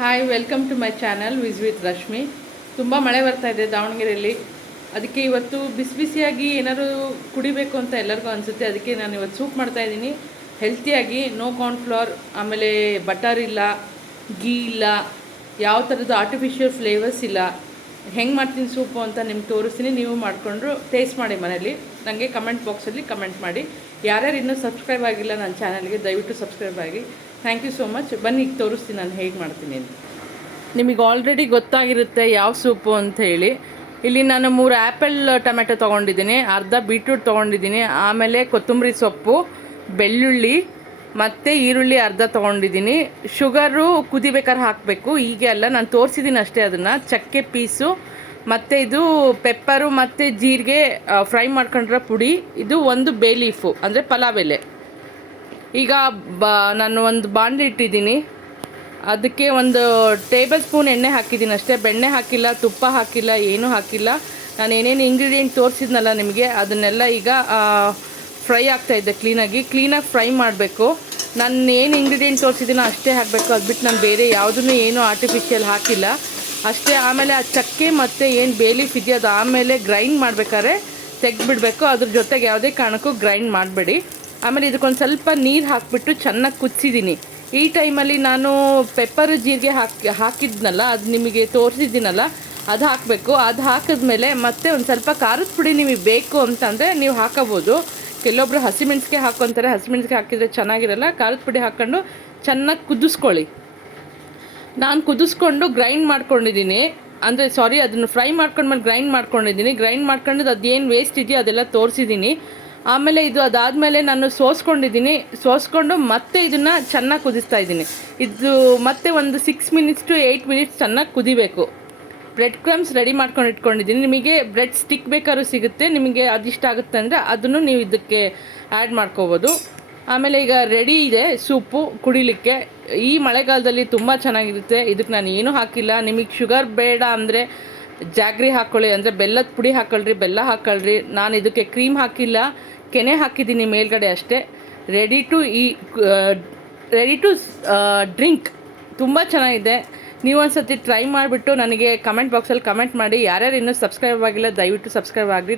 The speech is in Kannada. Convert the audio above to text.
Hi, welcome to my channel with Rashmi. ತುಂಬ ಮಳೆ ಬರ್ತಾ ಇದೆ ದಾವಣಗೆರೆಯಲ್ಲಿ. ಅದಕ್ಕೆ ಇವತ್ತು ಬಿಸಿ ಬಿಸಿಯಾಗಿ ಏನಾದರೂ ಕುಡಿಬೇಕು ಅಂತ ಎಲ್ಲರಿಗೂ ಅನಿಸುತ್ತೆ. ಅದಕ್ಕೆ ನಾನು ಇವತ್ತು ಸೂಪ್ ಮಾಡ್ತಾಯಿದ್ದೀನಿ ಹೆಲ್ತಿಯಾಗಿ. ನೋ ಕಾರ್ನ್ಫ್ಲವರ್, ಆಮೇಲೆ ಬಟರ್ ಇಲ್ಲ, ಗೀ ಇಲ್ಲ, ಯಾವ ಥರದ್ದು ಆರ್ಟಿಫಿಷಿಯಲ್ ಫ್ಲೇವರ್ಸ್ ಇಲ್ಲ. ಹೆಂಗೆ ಮಾಡ್ತೀನಿ ಸೂಪು ಅಂತ ನಿಮ್ಗೆ ತೋರಿಸ್ತೀನಿ. ನೀವು ಮಾಡಿಕೊಂಡ್ರು ಟೇಸ್ಟ್ ಮಾಡಿ ಮನೇಲಿ. ನನಗೆ ಕಮೆಂಟ್ ಬಾಕ್ಸಲ್ಲಿ ಕಮೆಂಟ್ ಮಾಡಿ. ಯಾರ್ಯಾರು ಇನ್ನೂ ಸಬ್ಸ್ಕ್ರೈಬ್ ಆಗಿಲ್ಲ ನನ್ನ ಚಾನಲ್ಗೆ ದಯವಿಟ್ಟು ಸಬ್ಸ್ಕ್ರೈಬ್ ಆಗಿ. Thank you so much. ಬನ್ನಿ ಈಗ ತೋರಿಸ್ತೀನಿ ನಾನು ಹೇಗೆ ಮಾಡ್ತೀನಿ ಅಂತ. ನಿಮಗೆ ಆಲ್ರೆಡಿ ಗೊತ್ತಾಗಿರುತ್ತೆ ಯಾವ ಸೂಪು ಅಂತ ಹೇಳಿ. ಇಲ್ಲಿ ನಾನು 3 ಆ್ಯಪಲ್ ಟೊಮೆಟೊ ತೊಗೊಂಡಿದ್ದೀನಿ, ಅರ್ಧ ಬೀಟ್ರೂಟ್ ತೊಗೊಂಡಿದ್ದೀನಿ, ಆಮೇಲೆ ಕೊತ್ತಂಬರಿ ಸೊಪ್ಪು, ಬೆಳ್ಳುಳ್ಳಿ ಮತ್ತು ಈರುಳ್ಳಿ ಅರ್ಧ ತೊಗೊಂಡಿದ್ದೀನಿ. ಶುಗರು ಕುದಿಬೇಕಾದ್ರೆ ಹಾಕಬೇಕು, ಹೀಗೆ ಅಲ್ಲ, ನಾನು ತೋರಿಸಿದ್ದೀನಿ ಅಷ್ಟೇ. ಅದನ್ನು ಚಕ್ಕೆ ಪೀಸು ಮತ್ತು ಇದು ಪೆಪ್ಪರು ಮತ್ತು ಜೀರಿಗೆ ಫ್ರೈ ಮಾಡ್ಕೊಂಡ್ರೆ ಪುಡಿ. ಇದು ಒಂದು ಬೇ ಲೀಫು ಅಂದರೆ ಪಲಾವ್ ಎಲೆ. ಈಗ ನಾನು ಒಂದು ಬಾಣಲಿ ಇಟ್ಟಿದ್ದೀನಿ, ಅದಕ್ಕೆ ಒಂದು ಟೇಬಲ್ ಸ್ಪೂನ್ ಎಣ್ಣೆ ಹಾಕಿದ್ದೀನಿ ಅಷ್ಟೇ. ಬೆಣ್ಣೆ ಹಾಕಿಲ್ಲ, ತುಪ್ಪ ಹಾಕಿಲ್ಲ, ಏನೂ ಹಾಕಿಲ್ಲ. ನಾನು ಏನೇನು ಇಂಗ್ರೀಡಿಯೆಂಟ್ ತೋರಿಸಿದ್ನಲ್ಲ ನಿಮಗೆ, ಅದನ್ನೆಲ್ಲ ಈಗ ಫ್ರೈ ಆಗ್ತಾಯಿದ್ದೆ. ಕ್ಲೀನಾಗಿ ಫ್ರೈ ಮಾಡಬೇಕು. ನಾನು ಏನು ಇಂಗ್ರೀಡಿಯೆಂಟ್ ತೋರಿಸಿದ್ದೀನೋ ಅಷ್ಟೇ ಹಾಕಬೇಕು. ಅದು ಬಿಟ್ಟು ನಾನು ಬೇರೆ ಯಾವುದೂ ಏನೂ ಆರ್ಟಿಫಿಷಿಯಲ್ ಹಾಕಿಲ್ಲ ಅಷ್ಟೇ. ಆಮೇಲೆ ಆ ಚಕ್ಕೆ ಮತ್ತು ಏನು ಬೇಲೀಫ್ ಇದೆಯೋ ಅದು ಆಮೇಲೆ ಗ್ರೈಂಡ್ ಮಾಡಬೇಕಾದ್ರೆ ತೆಗೆದುಬಿಡಬೇಕು. ಅದ್ರ ಜೊತೆಗೆ ಯಾವುದೇ ಕಾರಣಕ್ಕೂ ಗ್ರೈಂಡ್ ಮಾಡಬೇಡಿ. ಆಮೇಲೆ ಇದಕ್ಕೊಂದು ಸ್ವಲ್ಪ ನೀರು ಹಾಕಿಬಿಟ್ಟು ಚೆನ್ನಾಗಿ ಕುದಿಸಿದ್ದೀನಿ. ಈ ಟೈಮಲ್ಲಿ ನಾನು ಪೆಪ್ಪರು ಜೀರಿಗೆ ಹಾಕಿದ್ನಲ್ಲ, ಅದು ನಿಮಗೆ ತೋರಿಸಿದ್ದೀನಲ್ಲ, ಅದು ಹಾಕಬೇಕು. ಅದು ಹಾಕಿದ್ಮೇಲೆ ಮತ್ತೆ ಒಂದು ಸ್ವಲ್ಪ ಖಾರದ ಪುಡಿ ನಿಮಗೆ ಬೇಕು ಅಂತಂದರೆ ನೀವು ಹಾಕೋಬೋದು. ಕೆಲವೊಬ್ಬರು ಹಸಿಮೆಣ್ಸಿಗೆ ಹಾಕ್ಕೊತಾರೆ, ಹಸಿಮೆಣ್ಸಿಗೆ ಹಾಕಿದರೆ ಚೆನ್ನಾಗಿರಲ್ಲ. ಖಾರದ ಪುಡಿ ಹಾಕ್ಕೊಂಡು ಚೆನ್ನಾಗಿ ಕುದಿಸ್ಕೊಳ್ಳಿ. ನಾನು ಕುದಿಸ್ಕೊಂಡು ಗ್ರೈಂಡ್ ಮಾಡ್ಕೊಂಡಿದ್ದೀನಿ, ಅದನ್ನು ಫ್ರೈ ಮಾಡ್ಕೊಂಡ್ಮೇಲೆ ಗ್ರೈಂಡ್ ಮಾಡ್ಕೊಂಡಿದ್ದೀನಿ. ಗ್ರೈಂಡ್ ಮಾಡ್ಕೊಂಡು ಅದೇನು ವೇಸ್ಟ್ ಇದೆಯೋ ಅದೆಲ್ಲ ತೋರಿಸಿದ್ದೀನಿ. ಆಮೇಲೆ ಅದಾದಮೇಲೆ ನಾನು ಸೋಸ್ಕೊಂಡು ಮತ್ತೆ ಇದನ್ನು ಚೆನ್ನಾಗಿ ಕುದಿಸ್ತಾ ಇದ್ದೀನಿ. ಇದು ಮತ್ತೆ ಒಂದು 6 ಮಿನಿಟ್ಸ್ to 8 ಮಿನಿಟ್ಸ್ ಚೆನ್ನಾಗಿ ಕುದಿಬೇಕು. ಬ್ರೆಡ್ ಕ್ರಮ್ಸ್ ರೆಡಿ ಮಾಡ್ಕೊಂಡು ಇಟ್ಕೊಂಡಿದ್ದೀನಿ. ನಿಮಗೆ ಬ್ರೆಡ್ ಸ್ಟಿಕ್ ಬೇಕಾದ್ರೂ ಸಿಗುತ್ತೆ, ನಿಮಗೆ ಅದಿಷ್ಟ ಆಗುತ್ತೆ ಅಂದರೆ ಅದನ್ನು ನೀವು ಇದಕ್ಕೆ ಆ್ಯಡ್ ಮಾಡ್ಕೋಬೋದು. ಆಮೇಲೆ ಈಗ ರೆಡಿ ಇದೆ ಸೂಪು ಕುಡಿಲಿಕ್ಕೆ. ಈ ಮಳೆಗಾಲದಲ್ಲಿ ತುಂಬ ಚೆನ್ನಾಗಿರುತ್ತೆ. ಇದಕ್ಕೆ ನಾನು ಏನೂ ಹಾಕಿಲ್ಲ. ನಿಮಗೆ ಶುಗರ್ ಬೇಡ ಅಂದರೆ ಜಾಗ್ರಿ ಹಾಕ್ಕೊಳ್ಳಿ, ಅಂದರೆ ಬೆಲ್ಲದ ಪುಡಿ ಹಾಕ್ಕೊಳ್ರಿ, ಬೆಲ್ಲ ಹಾಕ್ಕೊಳ್ರಿ. ನಾನು ಇದಕ್ಕೆ ಕ್ರೀಮ್ ಹಾಕಿಲ್ಲ, ಕೆನೆ ಹಾಕಿದ್ದೀನಿ ಮೇಲ್ಗಡೆ ಅಷ್ಟೇ. Ready to drink. ತುಂಬ ಚೆನ್ನಾಗಿದೆ. ನೀವು ಒಂದು ಸತಿ ಟ್ರೈ ಮಾಡಿಬಿಟ್ಟು ನನಗೆ ಕಮೆಂಟ್ ಬಾಕ್ಸಲ್ಲಿ ಕಮೆಂಟ್ ಮಾಡಿ. ಯಾರ್ಯಾರು ಇನ್ನೂ ಸಬ್ಸ್ಕ್ರೈಬ್ ಆಗಿಲ್ಲ ದಯವಿಟ್ಟು ಸಬ್ಸ್ಕ್ರೈಬ್ ಆಗಿರಿ.